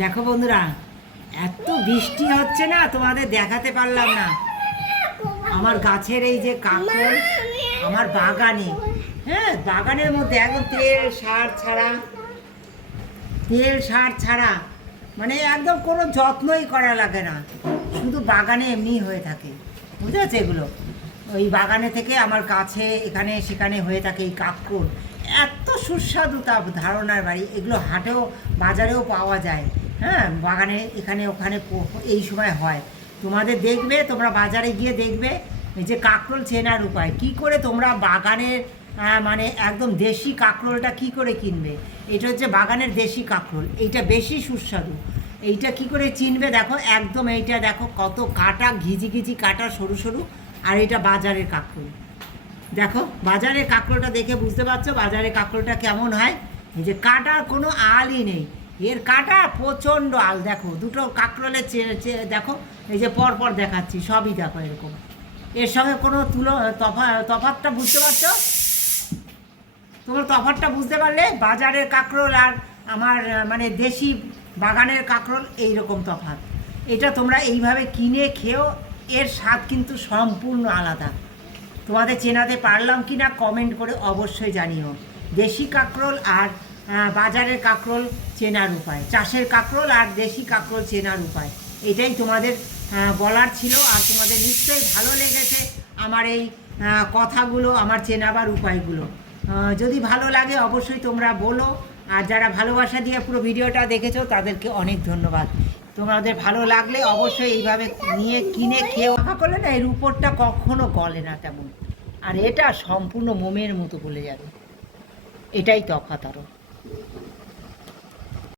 দেখো বন্ধুরা, এত বৃষ্টি হচ্ছে না, তোমাদের দেখাতে পারলাম না। আমার গাছের এই যে কাকড় আমার বাগানে, হ্যাঁ বাগানের মধ্যে একদম তেল সার ছাড়া, মানে একদম কোনো যত্নই করা লাগে না, শুধু বাগানে এমনি হয়ে থাকে। বুঝেছে? এগুলো ওই বাগানে থেকে আমার গাছে এখানে সেখানে হয়ে থাকে এই কাকড়। এত সুস্বাদু তা ধারণার বাড়ি। এগুলো হাটেও বাজারেও পাওয়া যায়। হ্যাঁ, বাগানে এখানে ওখানে এই সময় হয়। তোমাদের দেখবে, তোমরা বাজারে গিয়ে দেখবে এই যে কাঁকরোল চেনার উপায় কি করে তোমরা বাগানের মানে একদম দেশি কাঁকরোলটা কি করে কিনবে। এটা হচ্ছে বাগানের দেশি কাঁকরোল, এইটা বেশি সুস্বাদু। এইটা কি করে চিনবে দেখো, একদম এইটা দেখো কত কাটা, ঘিজি কাটা, সরু সরু। আর এটা বাজারের কাঁকরোল। দেখো বাজারের কাঁকরোলটা দেখে বুঝতে পারছো বাজারের কাঁকরোলটা কেমন হয়। এই যে কাটার কোনো আলই নেই, এর কাটা প্রচণ্ড আল। দেখো দুটো কাঁকরোলের দেখো, এই যে পরপর দেখাচ্ছি সবই দেখো এরকম। এর সঙ্গে কোনো তফাৎটা বুঝতে পারছো? তোমার তফাৎটা বুঝতে পারলে বাজারের কাঁকরোল আর আমার মানে দেশি বাগানের কাঁকরোল এইরকম তফাৎ। এটা তোমরা এইভাবে কিনে খেয়েও এর স্বাদ কিন্তু সম্পূর্ণ আলাদা। তোমাদের চেনাতে পারলাম কি না কমেন্ট করে অবশ্যই জানিও। দেশি কাঁকরোল আর বাজারের কাঁকরোল চেনার উপায়, চাষের কাঁকরোল আর দেশি কাঁকরোল চেনার উপায়, এটাই তোমাদের বলার ছিল। আর তোমাদের নিশ্চয়ই ভালো লেগেছে আমার এই কথাগুলো, আমার চেনাবার উপায়গুলো। যদি ভালো লাগে অবশ্যই তোমরা বলো। আর যারা ভালোবাসা দিয়ে পুরো ভিডিওটা দেখেছো তাদেরকে অনেক ধন্যবাদ। তোমাদের ভালো লাগলে অবশ্যই এইভাবে নিয়ে কিনে খেয়ে মাখা করলে না এর উপরটা কখনো গলে না তেমন। আর এটা সম্পূর্ণ মোমের মতো গলে যাবে, এটাই তফাৎ আরও।